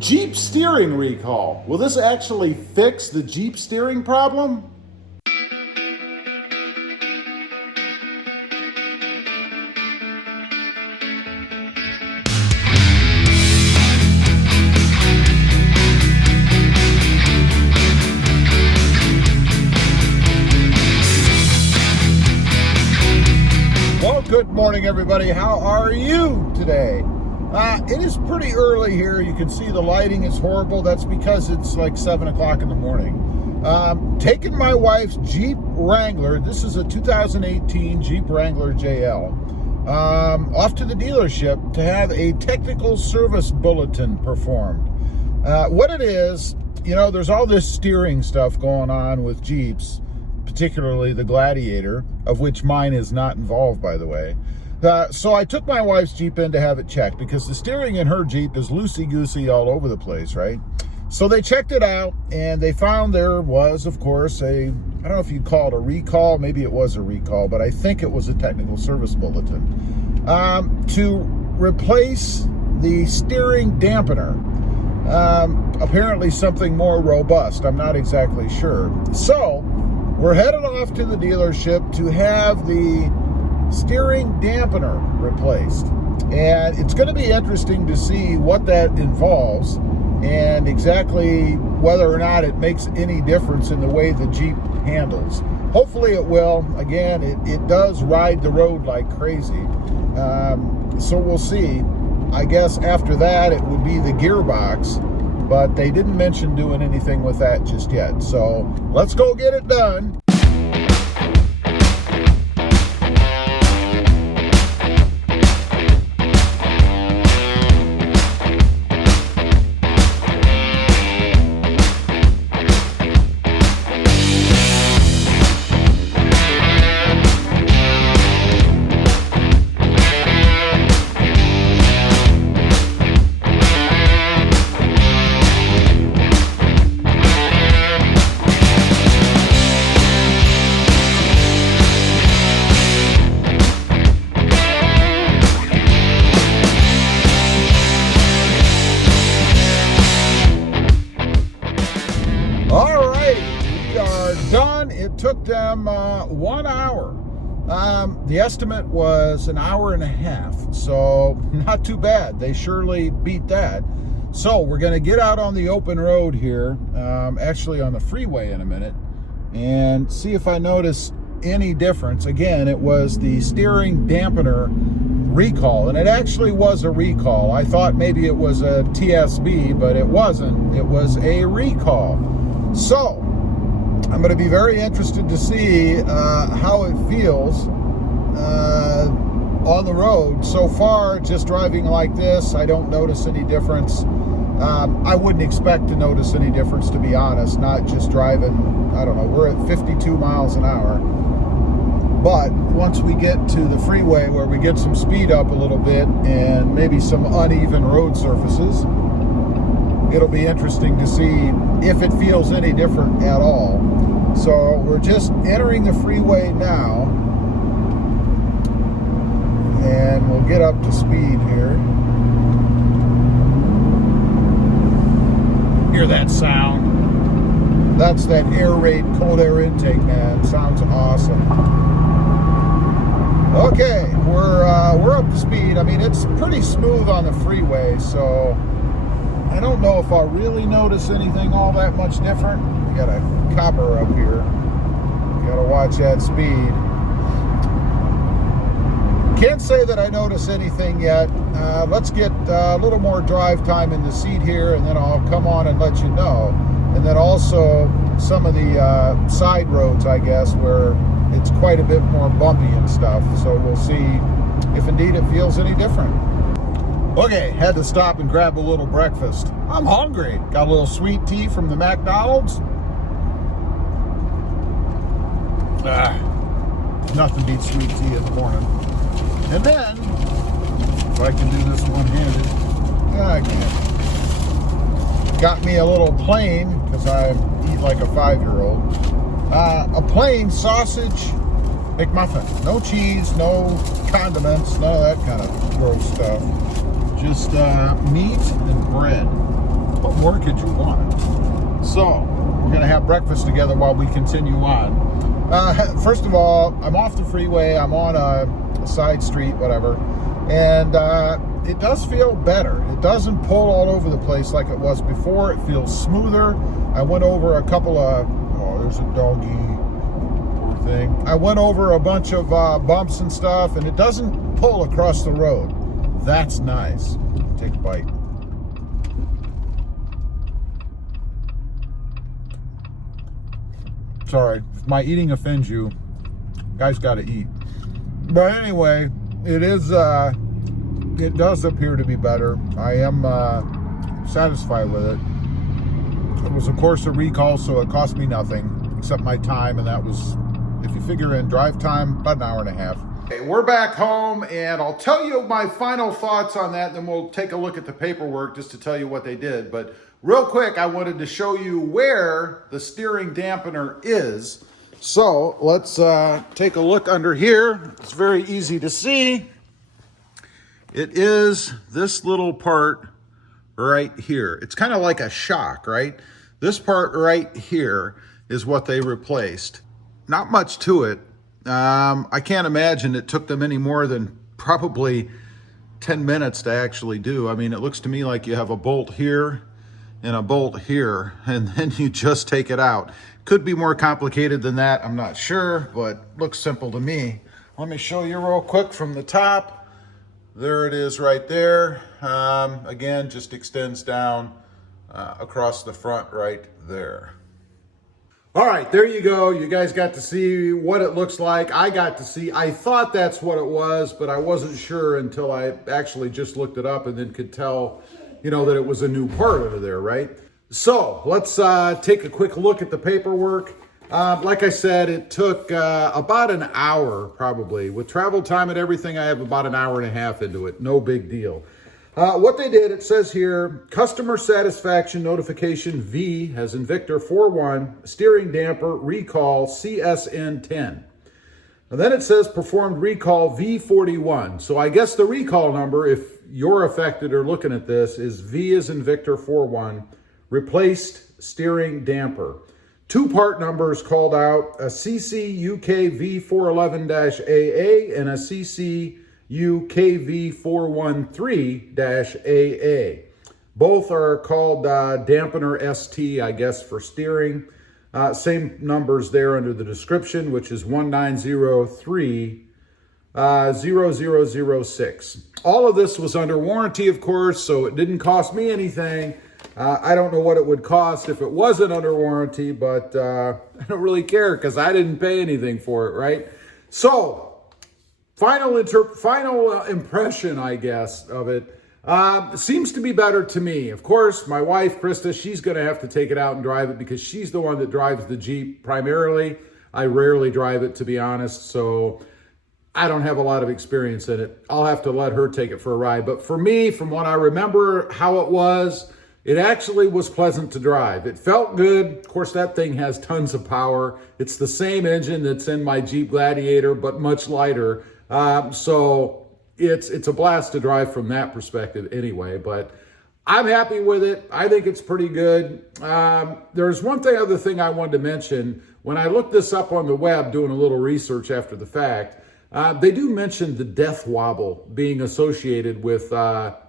Jeep steering recall. Will this actually fix the Jeep steering problem? Well, good morning, everybody. How are you today? It is pretty early here. You can see the lighting is horrible. That's because it's like 7 o'clock in the morning. Taking my wife's Jeep Wrangler. This is a 2018 Jeep Wrangler JL. Off to the dealership to have a technical service bulletin performed. What it is, you know, there's all this steering stuff going on with Jeeps, particularly the Gladiator, of which mine is not involved, by the way. So I took my wife's Jeep in to have it checked because the steering in her Jeep is loosey-goosey all over the place, right? So they checked it out, and they found there was, of course, I don't know if you'd call it a recall. Maybe it was a recall, but I think it was a technical service bulletin. To replace the steering dampener. Apparently something more robust. I'm not exactly sure. So we're headed off to the dealership to have the steering dampener replaced, and it's going to be interesting to see what that involves and exactly whether or not it makes any difference in the way the Jeep handles. Hopefully it will. Again, it does ride the road like crazy, so we'll see. I guess after that it would be the gearbox, but they didn't mention doing anything with that just yet, so let's go get it done. Done. It took them 1 hour. The estimate was an hour and a half, so not too bad. They surely beat that. So we're going to get out on the open road here, actually on the freeway in a minute, and see if I notice any difference. Again, it was the steering dampener recall, and it actually was a recall. I thought maybe it was a TSB, but it wasn't. It was a recall. So I'm going to be very interested to see how it feels on the road. So far, just driving like this, I don't notice any difference. I wouldn't expect to notice any difference, to be honest, not just driving, I don't know, we're at 52 miles an hour. But once we get to the freeway where we get some speed up a little bit and maybe some uneven road surfaces, it'll be interesting to see if it feels any different at all. So we're just entering the freeway now, and we'll get up to speed here. Hear that sound? That's that air raid cold air intake, man. Sounds awesome. Okay, we're up to speed. I mean, it's pretty smooth on the freeway, so I don't know if I'll really notice anything all that much different. We got a copper up here. Gotta watch that speed. Can't say that I notice anything yet. Let's get a little more drive time in the seat here, and then I'll come on and let you know. And then also some of the side roads, I guess, where it's quite a bit more bumpy and stuff. So we'll see if indeed it feels any different. Okay, had to stop and grab a little breakfast. I'm hungry. Got a little sweet tea from the McDonald's. Nothing beats sweet tea in the morning. And then, if I can do this one-handed, yeah, I can. Got me a little plain, because I eat like a 5-year-old. A plain sausage McMuffin. No cheese, no condiments, none of that kind of gross stuff. Just meat and bread. more could you want? So, we're gonna have breakfast together while we continue on. First of all, I'm off the freeway. I'm on a side street, whatever. And it does feel better. It doesn't pull all over the place like it was before. It feels smoother. I went over a couple of, oh, there's a doggy, poor thing. I went over a bunch of bumps and stuff, and it doesn't pull across the road. That's nice. Take a bite. Sorry, if my eating offends you, guys gotta eat. But anyway, it does appear to be better. I am satisfied with it. It was, of course, a recall, so it cost me nothing except my time, and that was, if you figure in drive time, about an hour and a half. Okay, we're back home, and I'll tell you my final thoughts on that, then we'll take a look at the paperwork just to tell you what they did. But real quick, I wanted to show you where the steering dampener is. So let's take a look under here. It's very easy to see. It is this little part right here. It's kind of like a shock, right? This part right here is what they replaced. Not much to it. I can't imagine it took them any more than probably 10 minutes to actually do. I mean, it looks to me like you have a bolt here and a bolt here, and then you just take it out. Could be more complicated than that, I'm not sure, but looks simple to me. Let me show you real quick from the top. There it is right there. Again, just extends down across the front right there. All right, there you go. You guys got to see what it looks like. I got to see, I thought that's what it was, but I wasn't sure until I actually just looked it up and then could tell, you know, that it was a new part under there, right? So let's take a quick look at the paperwork. Like I said, it took about an hour probably. With travel time and everything, I have about an hour and a half into it. No big deal. What they did, it says here, customer satisfaction notification V, as in Victor, 4-1, steering damper, recall, CSN10. And then it says performed recall V41. So I guess the recall number, if you're affected or looking at this, is V as in Victor, 4-1, replaced steering damper. Two part numbers called out, a CC-UKV411-AA and a CC-UKV413-AA. Both are called dampener ST, I guess, for steering. Same numbers there under the description, which is 1903-0006. All of this was under warranty, of course, so it didn't cost me anything. I don't know what it would cost if it wasn't under warranty, but I don't really care because I didn't pay anything for it, right? So, final impression, I guess, of it. Seems to be better to me. Of course, my wife, Krista, she's going to have to take it out and drive it because she's the one that drives the Jeep primarily. I rarely drive it, to be honest, so I don't have a lot of experience in it. I'll have to let her take it for a ride. But for me, from what I remember how it was, it actually was pleasant to drive. It felt good. Of course, that thing has tons of power. It's the same engine that's in my Jeep Gladiator, but much lighter. So it's a blast to drive from that perspective anyway, but I'm happy with it. I think it's pretty good. There's one other thing I wanted to mention. When I looked this up on the web, doing a little research after the fact, they do mention the death wobble being associated with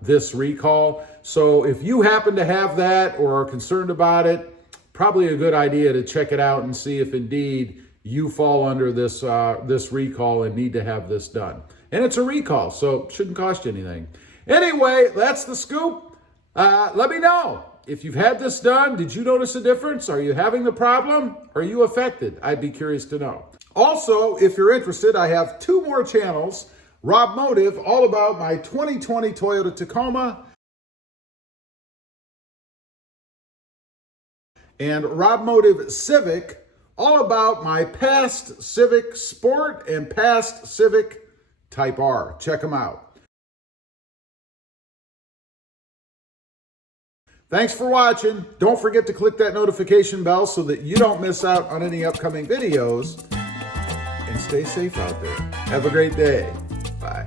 this recall. So if you happen to have that or are concerned about it, probably a good idea to check it out and see if indeed you fall under this this recall and need to have this done. And it's a recall, so it shouldn't cost you anything. Anyway, that's the scoop. Let me know. If you've had this done, did you notice a difference? Are you having the problem? Are you affected? I'd be curious to know. Also, if you're interested, I have 2 more channels. Rob Motive, all about my 2020 Toyota Tacoma. And Rob Motive Civic, all about my past Civic Sport and past Civic Type R. Check them out. Thanks for watching. Don't forget to click that notification bell so that you don't miss out on any upcoming videos. And stay safe out there. Have a great day. Bye.